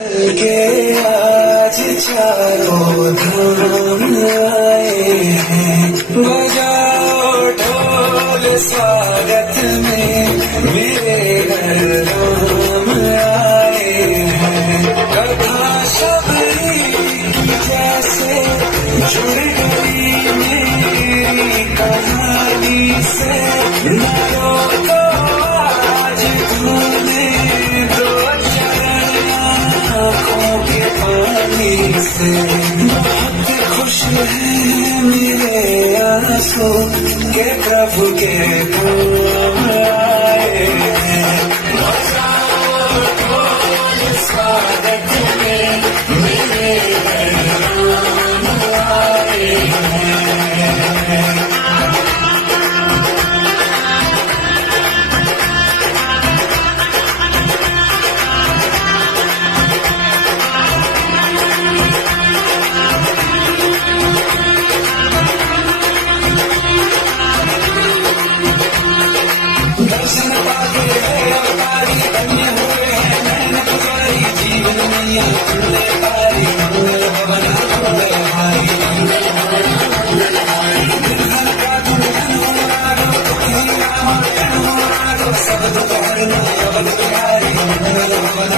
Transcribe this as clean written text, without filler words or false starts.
के आज चारों धाम आए हैं, बजाओ ढोल स्वागत में, मेरे घर राम आए हैं। कथा शबरी की जैसे जुड़ गई मेरी कहानी से, न रोको आज घूमने दो आँखों के पानी से। बहुत खुश है मेरे आंसू के प्रभु के काम आए हैं, बजाओ ढोल स्वागत में, मेरे घर राम आए हैं। दर्शन पाके है अवतारी, धन्य हुए हैं नैन पुजारी, जीवन मैया तुमने तारी, मंगल भवन मंगल हारी, निर्धन का तुम धन हो राघव, तुम्हें रामायण हो राघव, सब दुख हरना अवध बिहारी, मंगल भवन